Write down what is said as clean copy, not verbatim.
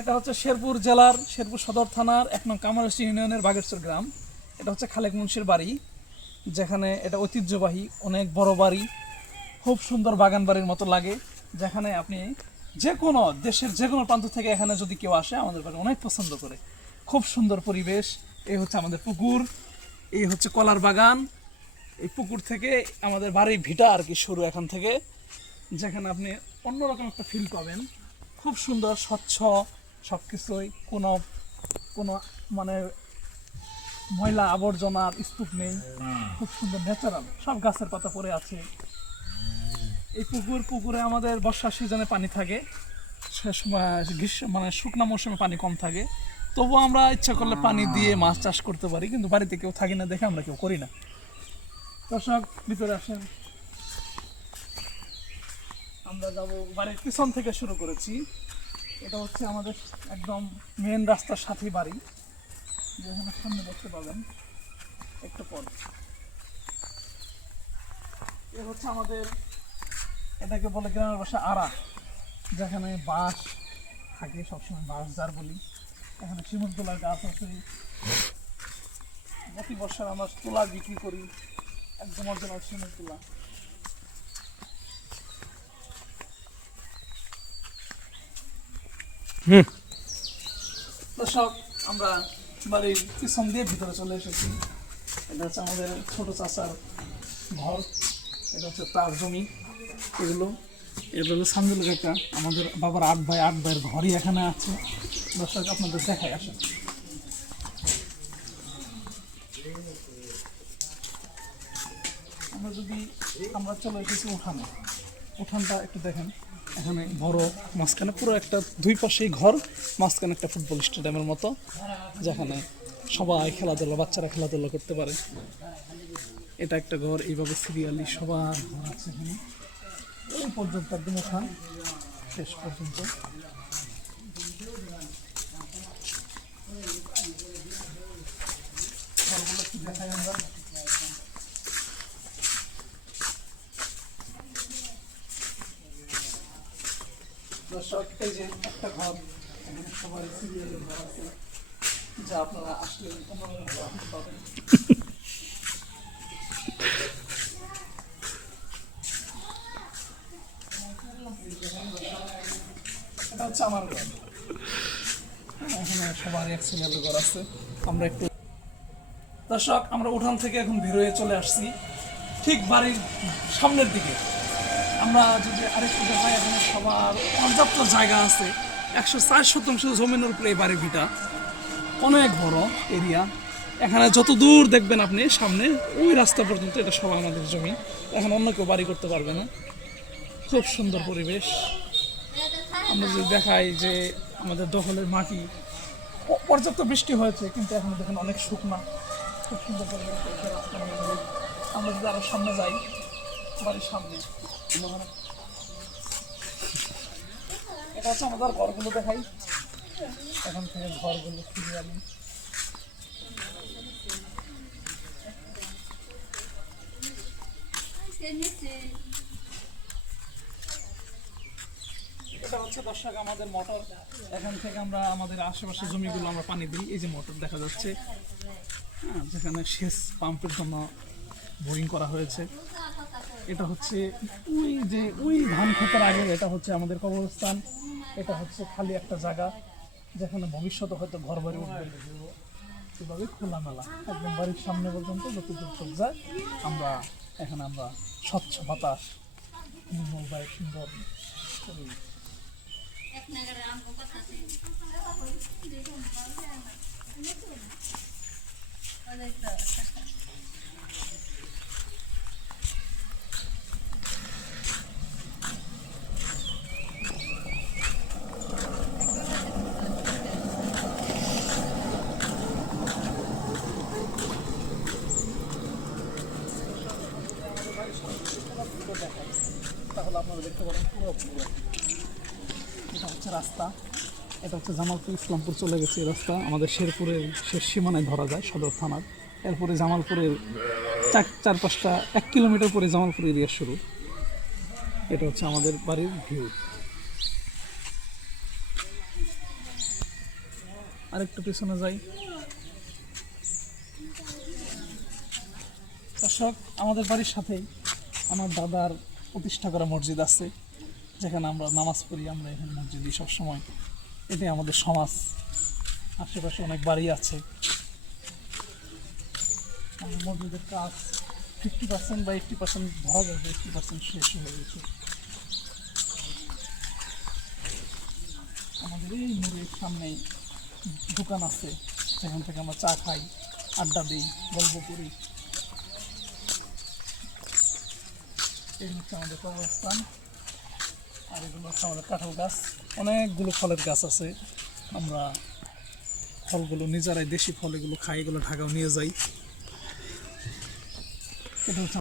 এটা হচ্ছে শেরপুর জেলার শেরপুর সদর থানার ১ নং কামারহাটি ইউনিয়নের বাগেরচর গ্রাম। এটা হচ্ছে খালেক মুন্সির বাড়ি, যেখানে এটা ঐতিহ্যবাহী অনেক বড় বাড়ি, খুব সুন্দর বাগান বাড়ির মতো লাগে, যেখানে আপনি যে কোনো দেশের যে কোনো প্রান্ত থেকে এখানে যদি কেউ আসে আমাদের বাড়ি অনেক পছন্দ করে। খুব সুন্দর পরিবেশ। এই হচ্ছে আমাদের পুকুর, এই হচ্ছে কলার বাগান। এই পুকুর থেকে আমাদের বাড়ির ভিটা আর কি শুরু এখান থেকে, যেখানে আপনি অন্যরকম একটা ফিল পাবেন। খুব সুন্দর স্বচ্ছ সব কিছুই, কোনো কোনো মানে ময়লা আবর্জনার স্তূপ নেই, খুব সুন্দর ন্যাচারাল, সব গাছের পাতা পড়ে আছে। এই পুকুরে আমাদের বর্ষার সিজনে পানি থাকে, গ্রীষ্ম মানে শুকনো মৌসুমে পানি কম থাকে, তবুও আমরা ইচ্ছা করলে পানি দিয়ে মাছ চাষ করতে পারি, কিন্তু বাড়িতে কেউ থাকি না দেখে আমরা কেউ করি না। দর্শক ভিতরে আসেন, আমরা যাব বাড়ির পিছন থেকে শুরু করেছি। এটা হচ্ছে আমাদের একদম মেন রাস্তার সাথেই বাড়ি, যেখানে সামনে দেখতে পাবেন একটু পর। এ হচ্ছে আমাদের, এটাকে বলে গ্রামের ভাষায় আড়া, যেখানে বাঁশ থাকে, সবসময় বাঁশ যার বলি। এখানে শিমুল তোলার গাছ আছে, প্রতি বছর আমরা তোলা বিক্রি করি, একদম অরিজিনাল শিমুল তোলা। দর্শক, আমরা বাড়ির পিছন দিয়ে ভিতরে চলে এসেছি। এটা হচ্ছে আমাদের ছোট চাচার ঘর, এটা হচ্ছে তার জমি। এগুলো হলো সামজুল কাকা, আমাদের বাবার ৮ ভাইয়ের ঘরই এখানে আছে। দর্শক আপনাদের দেখায় আসেন। আমরা চলে এসেছি উঠানে, উঠানটা একটু দেখেন। এখানে বড় মাঝখানে পুরো একটা, দুই পাশেই ঘর, মাঝখানে একটা ফুটবল স্টেডিয়ামের মতো, যেখানে সবাই খেলাধুলা, বাচ্চারা খেলাধুলা করতে পারে। এটা একটা ঘর, এইভাবে সিরিয়ালি সবার ঘর আছে এখানে, এই পর্যন্ত একদম উঠান শেষ পর্যন্ত। ঘরগুলো কি দেখাই আমরা। দর্শক, এই যে একটা ঘর, এখানে সবাই সিরিয়ালের ঘর আছে, যা আপনারা আসলে পাবেন। এটা হচ্ছে আমার ঘর, এখানে সবার এক সিরিয়ালের ঘর আছে। আমরা একটু দর্শক, আমরা উঠান থেকে এখন বের হয়ে চলে আসছি ঠিক বাড়ির সামনের দিকে। আমরা যদি আরেকটু দেখাই, এখানে সবার পর্যাপ্ত জায়গা আছে, ১০৪ শতাংশ জমিনের উপরে এই বাড়ির ভিটা, অনেক বড় এরিয়া। এখানে যত দূর দেখবেন আপনি সামনে ওই রাস্তা পর্যন্ত, এটা সব আমাদের জমি, এখানে অন্য কেউ বাড়ি করতে পারবে না। খুব সুন্দর পরিবেশ। আমরা যদি দেখাই যে আমাদের দখলের মাটি, পর্যাপ্ত বৃষ্টি হয়েছে, কিন্তু এখন দেখেন অনেক শুকনা, খুব সুন্দর পরিবেশ। আমরা যদি আরো সামনে যাই, বাড়ির সামনে এটা হচ্ছে আমাদের ঘরগুলো দেখাই, এখান থেকে ঘরগুলো সিরিয়ালি। এটা হচ্ছে দর্শক আমাদের মোটর, এখান থেকে আমরা আমাদের আশেপাশে জমিগুলো আমরা পানি দিই। এই যে মোটর দেখা যাচ্ছে, হ্যাঁ, যেখানে সেচ পাম্পের জন্য বোরিং করা হয়েছে। এটা হচ্ছে ওই ধান ক্ষেতের আগে, এটা হচ্ছে আমাদের কবরস্থান। এটা হচ্ছে খালি একটা জায়গা, যেখানে ভবিষ্যতে হয়তো ঘর বাড়ি উঠবে। এভাবে খোলামেলা একদম বাড়ির সামনে পর্যন্ত যতদূর চোখ যায়, আমরা এখানে আমরা স্বচ্ছ বাতাস, নির্মল বায়ু, সুন্দর তাহলে আপনারা দেখতে পারেন পুরো। এটা হচ্ছে রাস্তা, এটা হচ্ছে জামালপুর ইসলামপুর চলে গেছে এই রাস্তা, আমাদের শেরপুরের শেষ সীমানায় ধরা যায় সদর থানার। এরপরে জামালপুরের ৪-৫টা ১ কিলোমিটার পরে জামালপুর এরিয়া শুরু। এটা হচ্ছে আমাদের বাড়ির ভিউ। আরেকটু পিছনে যাই। দর্শক, আমাদের বাড়ির সাথেই আমার দাদার প্রতিষ্ঠা করা মসজিদ আছে, যেখানে আমরা নামাজ পড়ি। আমরা এখানে মসজিদে সবসময়, এটাই আমাদের সমাজ। আশেপাশে অনেক বাড়ি আছে। আমাদের মসজিদের কাজ 50% বা 80% ধরা যাবে, 80% শেষ হয়ে গেছে। আমাদের এই মোড়ের সামনেই দোকান আছে, সেখান থেকে আমরা চা খাই, আড্ডা দিই, গল্প করি। এই হচ্ছে আমাদের কবরস্থান। আর এগুলো হচ্ছে আমাদের কাঁঠাল গাছ। অনেকগুলো ফলের গাছ আছে। আমরা ফলগুলো নিজেরাই, দেশি ফল এগুলো খাই, এগুলো ঢাকাও নিয়ে যাই। এটা হচ্ছে